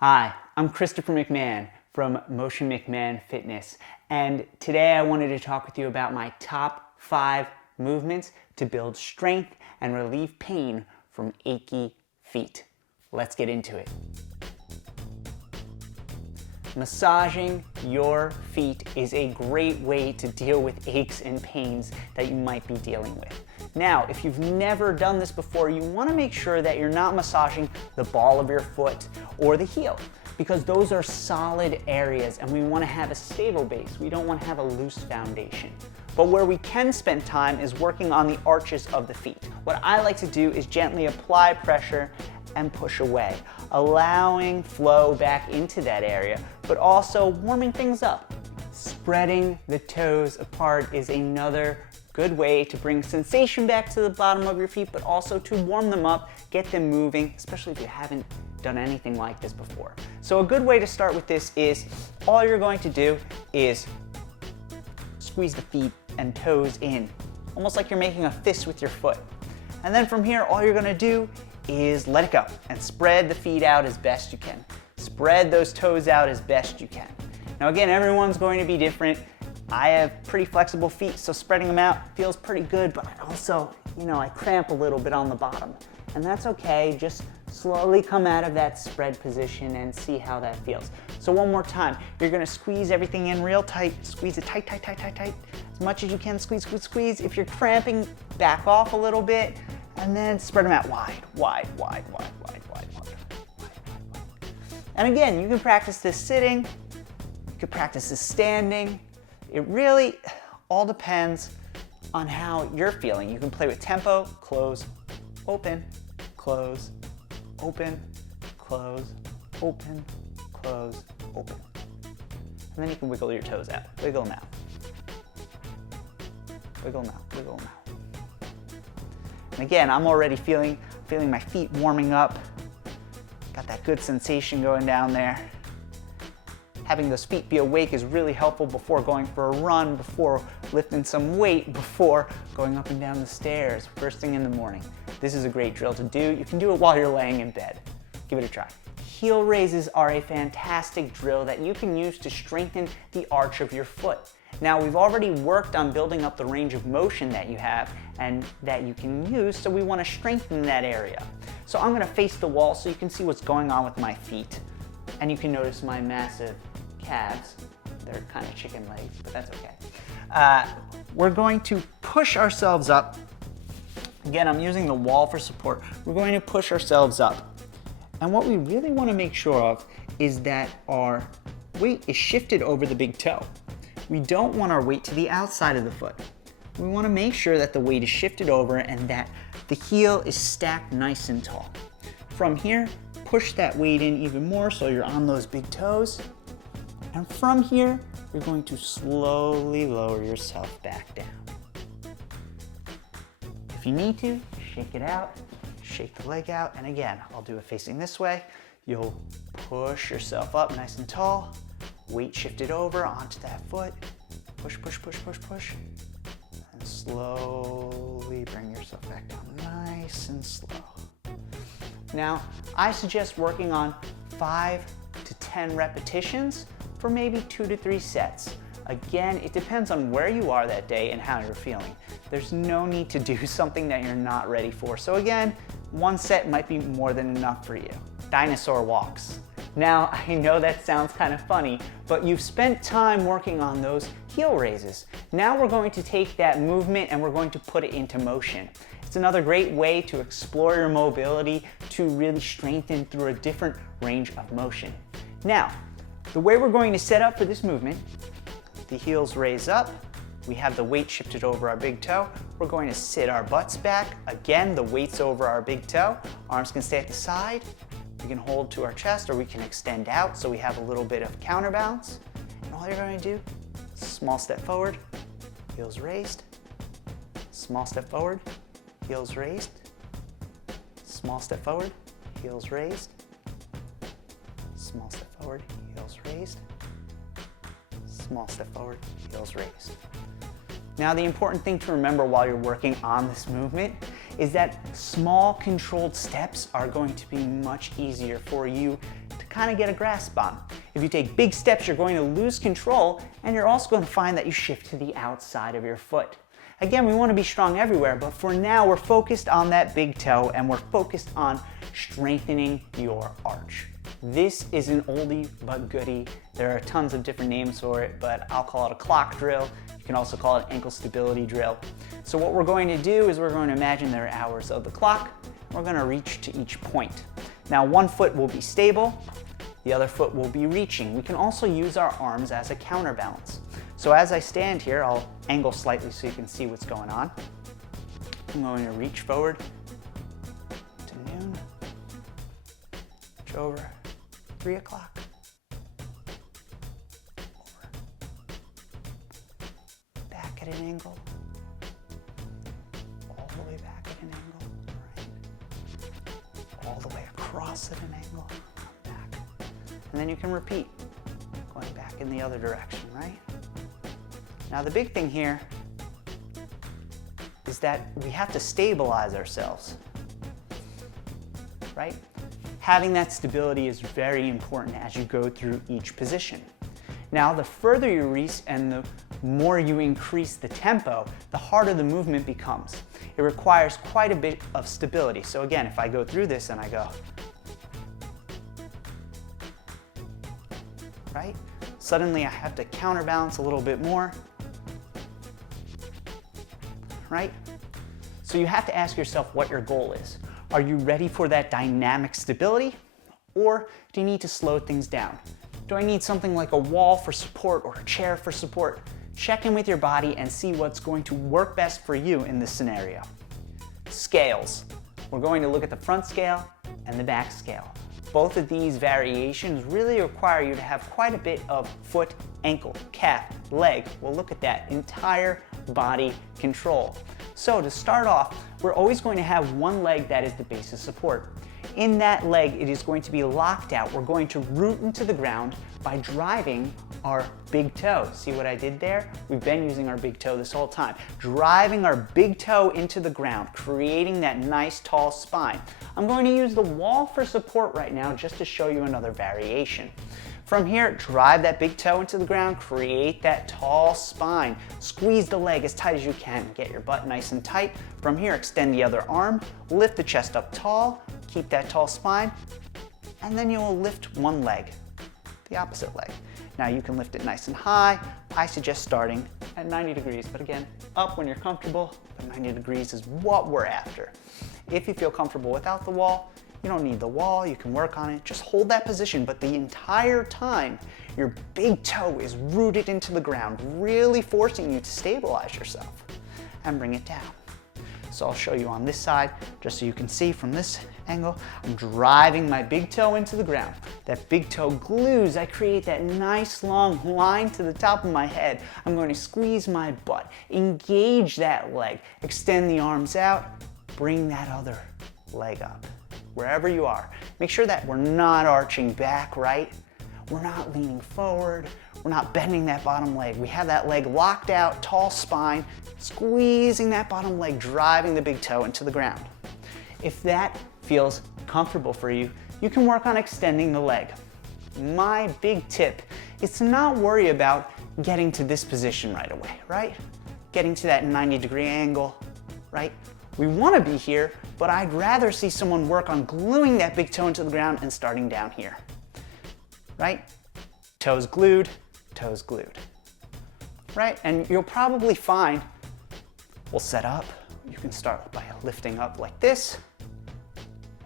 Hi, I'm Christopher McMahon from Motion McMahon Fitness, and today I wanted to talk with you about my top 5 movements to build strength and relieve pain from achy feet. Let's get into it. Massaging your feet is a great way to deal with aches and pains that you might be dealing with. Now, if you've never done this before, you want to make sure that you're not massaging the ball of your foot or the heel, because those are solid areas and we want to have a stable base. We don't want to have a loose foundation. But where we can spend time is working on the arches of the feet. What I like to do is gently apply pressure and push away, allowing flow back into that area, but also warming things up. Spreading the toes apart is another good way to bring sensation back to the bottom of your feet, but also to warm them up, get them moving, especially if you haven't done anything like this before. So a good way to start with this is all you're going to do is squeeze the feet and toes in, almost like you're making a fist with your foot. And then from here, all you're gonna do is let it go and spread the feet out as best you can. Spread those toes out as best you can. Now again, everyone's going to be different. I have pretty flexible feet, so spreading them out feels pretty good, but I also, I cramp a little bit on the bottom. And that's okay, just slowly come out of that spread position and see how that feels. So one more time, you're gonna squeeze everything in real tight, squeeze it tight, tight, tight, tight, tight, as much as you can, squeeze, squeeze, squeeze. If you're cramping, back off a little bit, and then spread them out wide, wide, wide, wide, wide, wide, wide, wide. And again, you can practice this sitting, you can practice this standing. It really all depends on how you're feeling. You can play with tempo, close, open, close, open, close, open, close, open. And then you can wiggle your toes out. Wiggle them out. Wiggle them out, wiggle them out. And again, I'm already feeling my feet warming up. Got that good sensation going down there. Having those feet be awake is really helpful before going for a run, before lifting some weight, before going up and down the stairs, first thing in the morning. This is a great drill to do. You can do it while you're laying in bed. Give it a try. Heel raises are a fantastic drill that you can use to strengthen the arch of your foot. Now, we've already worked on building up the range of motion that you have and that you can use, so we want to strengthen that area. So I'm going to face the wall so you can see what's going on with my feet. And you can notice my massive calves. They're kind of chicken legs, but that's okay. We're going to push ourselves up. Again, I'm using the wall for support. We're going to push ourselves up. And what we really want to make sure of is that our weight is shifted over the big toe. We don't want our weight to the outside of the foot. We want to make sure that the weight is shifted over and that the heel is stacked nice and tall. From here, push that weight in even more so you're on those big toes. And from here, you're going to slowly lower yourself back down. If you need to, shake it out, shake the leg out, and again, I'll do it facing this way. You'll push yourself up nice and tall, weight shifted over onto that foot, push, push, push, push, push, and slowly bring yourself back down nice and slow. Now, I suggest working on 5 to 10 repetitions for maybe 2 to 3 sets. Again, it depends on where you are that day and how you're feeling. There's no need to do something that you're not ready for. So again, 1 set might be more than enough for you. Dinosaur walks. Now, I know that sounds kind of funny, but you've spent time working on those heel raises. Now we're going to take that movement and we're going to put it into motion. It's another great way to explore your mobility, to really strengthen through a different range of motion. Now, the way we're going to set up for this movement, the heels raise up, we have the weight shifted over our big toe, we're going to sit our butts back, again the weight's over our big toe, arms can stay at the side, we can hold to our chest or we can extend out so we have a little bit of counterbalance. And all you're going to do, small step forward, heels raised, small step forward, heels raised, small step forward, heels raised, small step forward, heels raised, small step forward, heels raised. Now, the important thing to remember while you're working on this movement is that small controlled steps are going to be much easier for you to kind of get a grasp on. If you take big steps, you're going to lose control, and you're also going to find that you shift to the outside of your foot. Again, we want to be strong everywhere, but for now we're focused on that big toe and we're focused on strengthening your arch. This is an oldie but goodie. There are tons of different names for it, but I'll call it a clock drill. You can also call it ankle stability drill. So what we're going to do is we're going to imagine there are hours of the clock. We're going to reach to each point. Now one foot will be stable, the other foot will be reaching. We can also use our arms as a counterbalance. So as I stand here, I'll angle slightly so you can see what's going on. I'm going to reach forward to noon, reach over, 3 o'clock, over, back at an angle, all the way back at an angle, right, all the way across at an angle, back. And then you can repeat, going back in the other direction, right? Now the big thing here is that we have to stabilize ourselves, right? Having that stability is very important as you go through each position. Now the further you reach and the more you increase the tempo, the harder the movement becomes. It requires quite a bit of stability. So again, if I go through this and I go, right? Suddenly I have to counterbalance a little bit more, right? So you have to ask yourself what your goal is. Are you ready for that dynamic stability? Or do you need to slow things down? Do I need something like a wall for support or a chair for support? Check in with your body and see what's going to work best for you in this scenario. Scales. We're going to look at the front scale and the back scale. Both of these variations really require you to have quite a bit of foot, ankle, calf, leg. We'll look at that entire body control. So to start off, we're always going to have one leg that is the base of support. In that leg, it is going to be locked out. We're going to root into the ground by driving our big toe. See what I did there? We've been using our big toe this whole time. Driving our big toe into the ground, creating that nice tall spine. I'm going to use the wall for support right now just to show you another variation. From here, drive that big toe into the ground, create that tall spine. Squeeze the leg as tight as you can. Get your butt nice and tight. From here, extend the other arm, lift the chest up tall, keep that tall spine, and then you will lift one leg, the opposite leg. Now you can lift it nice and high. I suggest starting at 90 degrees, but again, up when you're comfortable, but 90 degrees is what we're after. If you feel comfortable without the wall, you don't need the wall, you can work on it. Just hold that position, but the entire time, your big toe is rooted into the ground, really forcing you to stabilize yourself and bring it down. So I'll show you on this side, just so you can see from this angle. I'm driving my big toe into the ground. That big toe glues. I create that nice long line to the top of my head. I'm going to squeeze my butt, engage that leg, extend the arms out, bring that other leg up. Wherever you are, make sure that we're not arching back, right? We're not leaning forward. We're not bending that bottom leg. We have that leg locked out, tall spine, squeezing that bottom leg, driving the big toe into the ground. If that feels comfortable for you, you can work on extending the leg. My big tip is to not worry about getting to this position right away, right? Getting to that 90-degree angle, right? We want to be here, but I'd rather see someone work on gluing that big toe into the ground and starting down here, right? Toes glued, right? And you'll probably find, we'll set up, you can start by lifting up like this,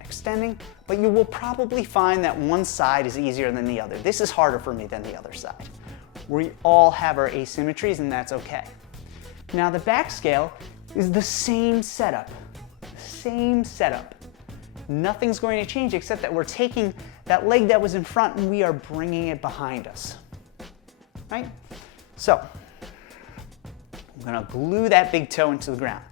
extending, but you will probably find that one side is easier than the other. This is harder for me than the other side. We all have our asymmetries and that's okay. Now the back scale is the same setup, Nothing's going to change except that we're taking that leg that was in front and we are bringing it behind us, right? So, I'm gonna glue that big toe into the ground.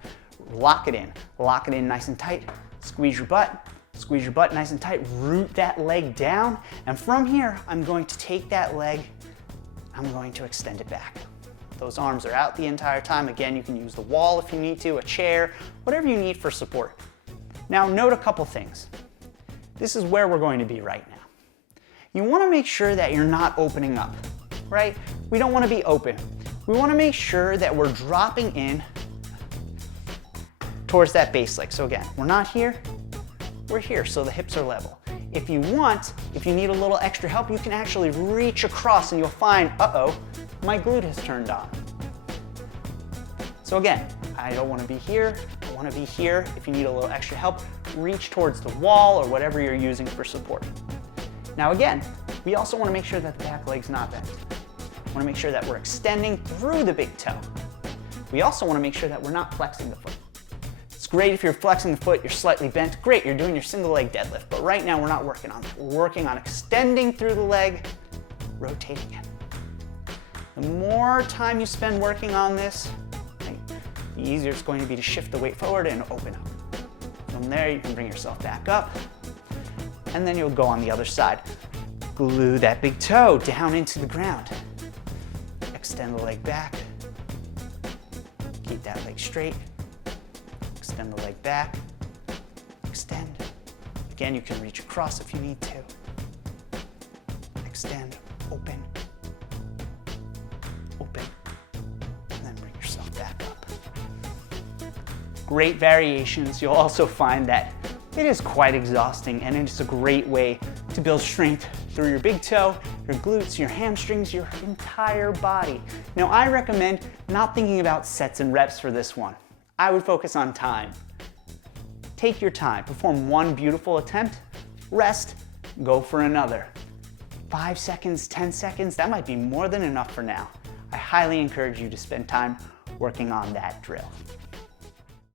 Lock it in nice and tight. Squeeze your butt nice and tight. Root that leg down. And from here, I'm going to take that leg, I'm going to extend it back. Those arms are out the entire time. Again, you can use the wall if you need to, a chair, whatever you need for support. Now note a couple things. This is where we're going to be right now. you want to make sure that you're not opening up, right? We don't want to be open. We want to make sure that we're dropping in towards that base leg. So again, we're not here, we're here, so the hips are level. If you want, if you need a little extra help, you can actually reach across and you'll find, uh-oh, my glute has turned on. So again, I don't want to be here, I want to be here. If you need a little extra help, reach towards the wall or whatever you're using for support. Now again, we also want to make sure that the back leg's not bent. We want to make sure that we're extending through the big toe. We also want to make sure that we're not flexing the foot. It's great if you're flexing the foot, you're slightly bent. Great, you're doing your single leg deadlift. But right now, we're not working on that. We're working on extending through the leg, rotating it. The more time you spend working on this, the easier it's going to be to shift the weight forward and open up. From there, you can bring yourself back up, and then you'll go on the other side. Glue that big toe down into the ground. Extend the leg back. Keep that leg straight. Extend the leg back. Extend. Again, you can reach across if you need to. Extend, open, open, and then bring yourself back up. Great variations. You'll also find that it is quite exhausting, and it's a great way to build strength through your big toe, your glutes, your hamstrings, your entire body. Now, I recommend not thinking about sets and reps for this one. I would focus on time. Take your time, perform one beautiful attempt, rest, go for another. 5 seconds, 10 seconds, that might be more than enough for now. I highly encourage you to spend time working on that drill.